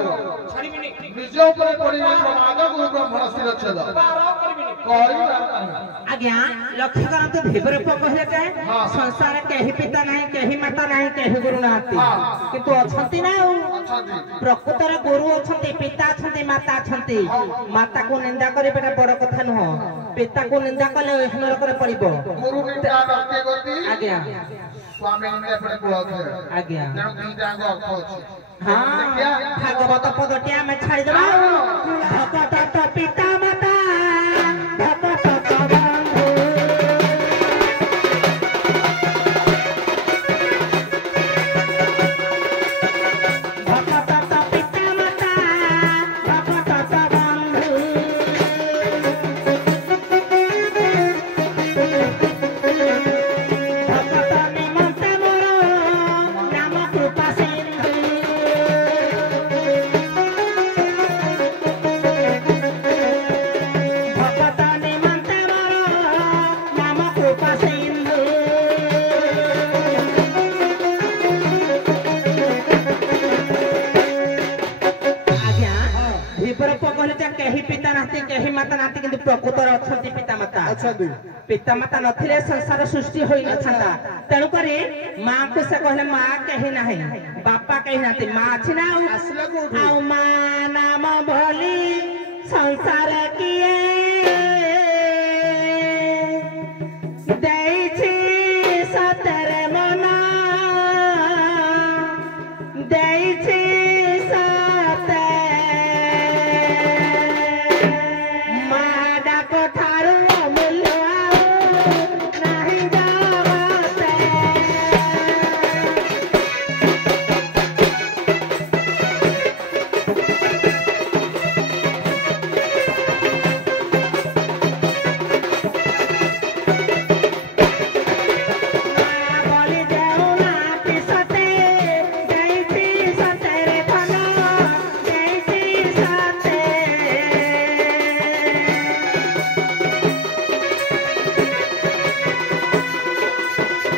ଛାଡ଼ିବିନି ନିଜ ଉପରେ ପଡ଼ିଲେ ପ୍ରମାଦ ଗୁରୁ ବ୍ରହ୍ମଣ ଶିରଚ୍ଛେଦ ବାର କରିବିନି କରିବାର ନାହିଁ ଆଜ୍ଞା ଲକ୍ଷ୍ୟ କରନ୍ତୁ ଭିବରୂପ କହିଲେ ଯେ ସଂସାରରେ କେହି ପିତା ନାହିଁ କେହି ମାତା ନାହିଁ କେହି ଗୁରୁ ନାହାନ୍ତି କିନ୍ତୁ ଅଛନ୍ତି ନା ଆଉ ଅଛନ୍ତି ପ୍ରକୃତରେ ଗୁରୁ ଅଛନ୍ତି ପିତା ଅଛନ୍ତି ମାତା ଅଛନ୍ତି ମାତାକୁ ନିନ୍ଦା କରିବାଟା ବଡ କଥା ନୁହଁ ପିତାକୁ ନିନ୍ଦା କଲେ ନରକରେ ପଡିବ ଗୁରୁ ନିନ୍ଦା ନର୍କେ ଗତି ଆଜ୍ଞା ସ୍ୱାମୀ ନିନ୍ଦା ପଡେ କୁଳକ୍ଷୟ ଆଜ୍ଞା ତେଣୁ ଦୁଇଟାଙ୍କ ଅର୍ଥ ଅଛି ହଁ ଭାଗବତ ପଦଟି ଆମେ ଛାଡ଼ିଦେବା ଭଗତ ତ ପିତା ମାତା ଭଗତ ତ ବନ୍ଧୁ ଭଗତ ତ ପିତା ମାତା ଭଗତ ତ ବନ୍ଧୁ ଭଗତ ନିମନ୍ତେ ମୋର ନାମ କୃପା ସିନ୍ଧୁ ଭଗତ ନିମନ୍ତେ ମୋର ନାମ କୃପା ସିନ୍ଧୁ ଆଜ୍ଞା ଭିବରୂପ କହିଲେ ଯେ କେହି ପିତା ନାହାନ୍ତି କେହି ମାତା ନାହାନ୍ତି କିନ୍ତୁ ପ୍ରକୃତରେ ଅଛନ୍ତି ପିତା ମାତା ଅଛନ୍ତି ପିତା ମାତା ନଥିଲେ ସଂସାର ସୃଷ୍ଟି ହୋଇନଥାନ୍ତା ତେଣୁକରି ମାଙ୍କୁ ସେ କହିଲେ ମା କେହି ନାହିଁ ବାପା କେହି ନାହାନ୍ତି ମା ଅଛି ନା ଆସିଲା କୋଉଠୁ? ଆଉ ମା ନାମ ଭଳି ସଂସାର କିଏ ଦେଇଛି ସତରେ ମନ ଦେଇଛି ସତେ ମା ଡାକ ଠାରୁ ଅମୂଲ୍ୟ ଆଉ ନାହିଁ ଜଗତେ বলি দেও নাতি সতে যাইছি সতেরে ধন যাইছি সতে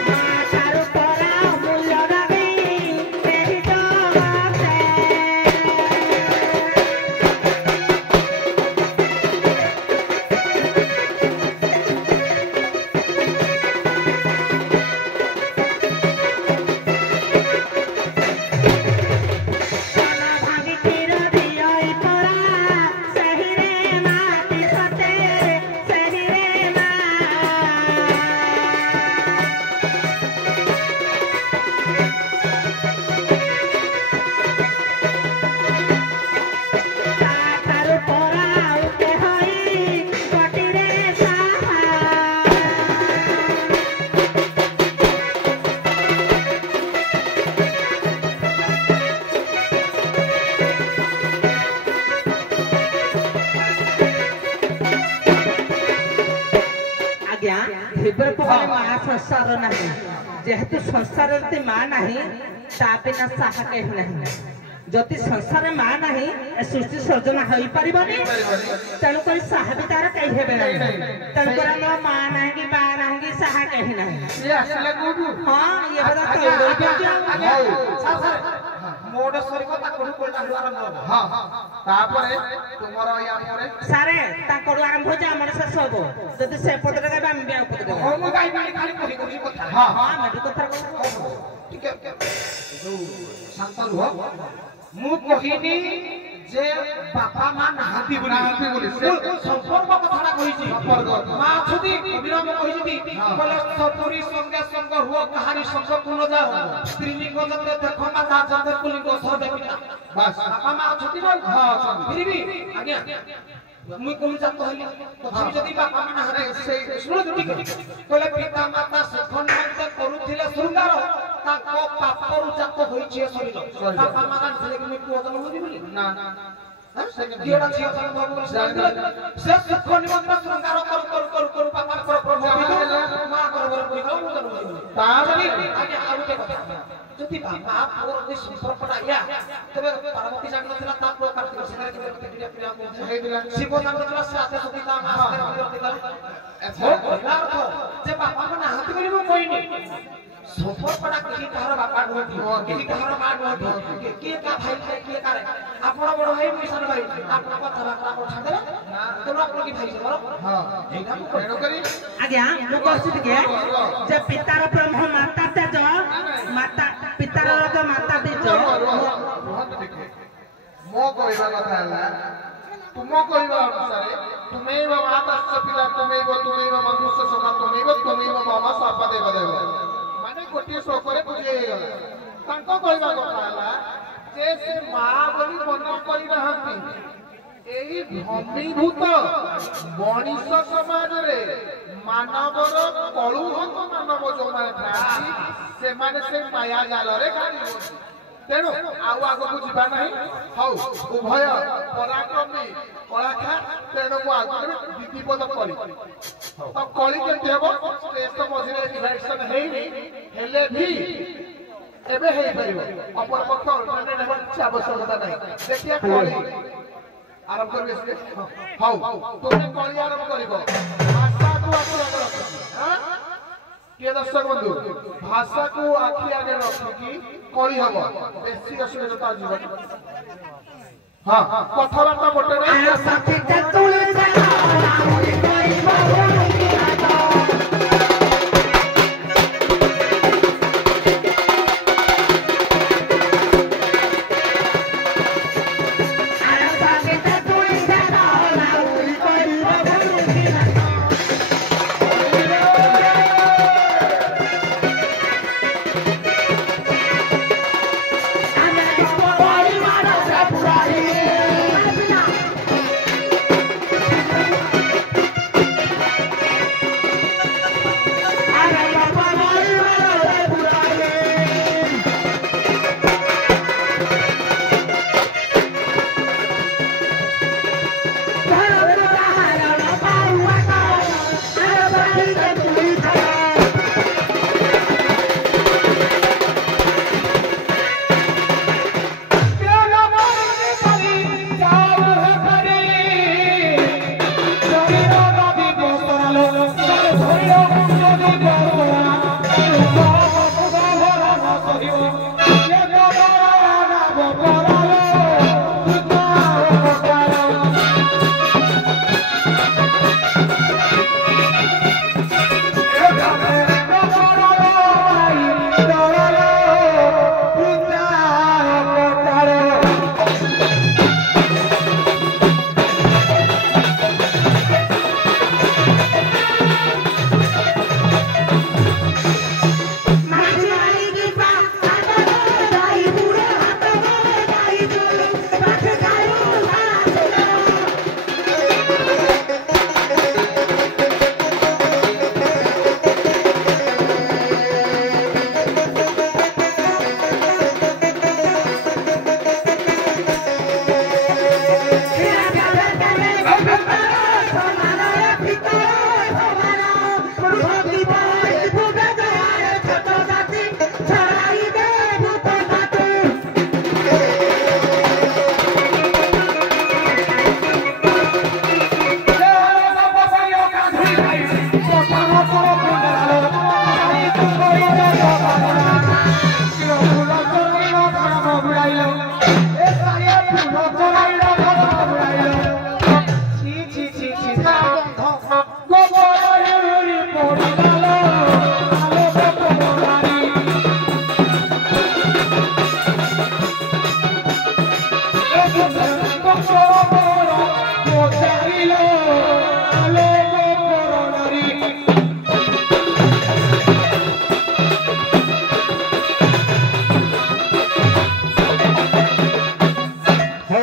মাতার পরা মূল্য রাখি এই জগতে সোনা ভাঙি তীর দিয়ই পরা সেহিরে মাটি সতে সেহিরে মা তার পরা উঠে হই কটিরে সাহা ଆଜ୍ଞା ଭିବରୂପ କହିଲେ ମା ସଂସାର ନାହିଁ ଯେହେତୁ ସଂସାରରେ ଯଦି ମା ନାହିଁ ତା ବିନା ସାହା କେହି ନାହିଁ ଯଦି ସଂସାରରେ ମା ନାହିଁ ଏ ସୃଷ୍ଟି ସର୍ଜନା ହୋଇପାରିବନି ତେଣୁକରି ସାହା ବି ତାର କେହି ହେବେ ନାହିଁ ତେଣୁକରି ଆମର ମା ନାହିଁ କି ବା ନାହିଁ କି ସାହା କେହି ନାହିଁ ସିଏ ଆସିଲା କୋଉଠୁ ହଁ ଇଏ ବୋଧେ ତୈଳରୁ ପିଉଛି ଆଉ। ମୋଡ ସରି କଥା କୋଠୁ କୋଠା ଆରମ୍ଭ ହବ ହଁ ତାପରେ ତୁମର ୟା ପରେ ସାରେ ତାଙ୍କଠୁ ଆରମ୍ଭ ହଉଛି ଆମର ଶେଷ ହବ ଯଦି ସେ ପଦରେ ଗାଇବେ ଆମେ ବି ଆଉ ପଦରେ ଗାଇବା। ମୁଁ ଗାଇବାନି ଖାଲି କହି କହୁଛି କଥା ହଁ ହଁ ଆମେ ବି କଥା କହୁ ଟିକେ ଯୋଉ ଶାନ୍ତ ରୁହ ମୁଁ କହିନି যে বাপা মা নাহাতি বলি সে সম্পর্ক কথাটা কইছি মা অছতি অবিরাম কইছি বলে সপুরি সঙ্গে সঙ্গ হুও কাহারি সঙ্গ কোন যা স্ত্রী লিঙ্গ যতে দেখো মা তা যতে পুলিঙ্গ সহ দেখিনা বাস বাপা মা অছতি বল হ্যাঁ ফিরবি আজ্ঞা মুই কোন যা কইলি তথাপি যদি বাপা মা নাহাতি সেই শুনো ঠিক কইলে পিতা মাতা সুখন মন্তে করুଥିଲେ শৃঙ্গার তাଙ୍କ ପାପରୁ ଜାତ ହୋଇଛି ଶରୀର ବାପା ମା ଜାଣିଥିଲେ କି ମୁଁ ପୁଅ ଜନ୍ମ ହେବି ବୋଲି ନା ଦିଅଟା ଝିଅ ଜନ୍ମ ହେବ ବୋଲି ସେ ସୁଖ ନିମନ୍ତେ ଶୃଙ୍ଗାର କରୁ ବାପାଙ୍କର ପ୍ରଭାବ ମା ଗର୍ଭରେ ପଡ଼ିଗଲା ମୁଁ ଜନ୍ମ ହେବି ତାପରେ ଆଜ୍ଞା ଆଉ ଗୋଟେ କଥା ଯଦି ବାପା ପୁଅ ଯଦି ସମ୍ପର୍କଟା ଇଆ ତେବେ ପାର୍ବତୀ ଜାଣିନଥିଲା ତା ପୁଅ କାର୍ତ୍ତିକ ସେଠାରେ କେତେ ପିଲା ହେଇଥିଲା ଶିବ ଜାଣିନଥିଲା ସେ ଆଶା ସତୀ ତା ମା ଯେ ବାପା ମା ନାହାନ୍ତି ବୋଲି ମୁଁ କହିନି সম্পর্কটা কি কাହାର বাপা নୁହନ୍ତି কি কাହାର মা ନୁହନ୍ତି କିଏ କା ଭାଇ ଥାଏ କିଏ କାରେ ଆପଣ ବଡ ଭାଇ ମୁଁ ସାନ ଭାଇ ଆପଣ କଥାବାର୍ତ୍ତା ଆପଣ ଛାଡିଦେଲେ ତେଣୁ ଆପଣ କି ଭାଇ ମୋର ହଁ ଏଇଟା ମୁଁ ତେଣୁ କରି ଆଜ୍ଞା ମୁଁ କହୁଛି ଟିକେ ଯେ ପିତାର ବ୍ରହ୍ମ ମାତା ତେଜ ମାତା ପିତାର ରଜ ମାତା ତେଜ ମୋ କହିବା କଥା ହେଲା ତୁମ କହିବା ଅନୁସାରେ ତୁମେବ ମାତାଶ୍ଚ ପିତା ତୁମେବ ବନ୍ଧୁଶ୍ଚ ସଖା ତୁମେବ ମାମା ସାପା ଦେବ ମାନେ ଗୋଟିଏ ଶ୍ଲୋକରେ ବୁଝେଇ ହେଇଗଲା ତାଙ୍କ କହିବା କଥା ହେଲା ଯେ ସେ ମା ବୋଲି ମନ କରିନାହାନ୍ତି ଏହି ଭୂମିଭୂତ ମଣିଷ ସମାଜରେ ମାନବର କଳୁହତ ମାନବ ଯୋଉମାନେ ଥାଆନ୍ତି ସେମାନେ ସେ ମାୟା ଜାଲରେ କାଢ଼ି ହୁଅନ୍ତି ତେଣୁ ଆଉ ଆଗକୁ ଯିବା ନାହିଁ ହଉ ଉଭୟ ପରାକ୍ରମୀ କଳାକାର ତେଣୁ ମୁଁ ଆଗରେ ବିଧିପଦ କଳି ତ କଳି କେମିତି ହେବ ଷ୍ଟେଜ ମଝିରେ ଡିଭାଇଡେସନ ହେଇନି ହେଲେ ବି ଏବେ ହେଇପାରିବ ଅପରପକ୍ଷ ଅଲ୍ଟରନେଟ୍ ହେବାର କିଛି ଆବଶ୍ୟକତା ନାହିଁ ଦେଖିବା କଳି ଆରମ୍ଭ କରିବେ ହଉ ତୁମେ କଳି ଆରମ୍ଭ କରିବ ଭାଷାକୁ ଆଖି ଆଗରେ ରଖିକି କିଏ ଦର୍ଶକ ବନ୍ଧୁ ଭାଷାକୁ ଆଖି ଆଗରେ ରଖିକି କଳି ହବ ବେଶୀ ଅସୁବିଧା ଯିବନି ହଁ କଥାବାର୍ତ୍ତା ଗୋଟେ ନାହିଁ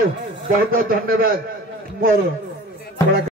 बहुत बहुत धन्यवाद मोर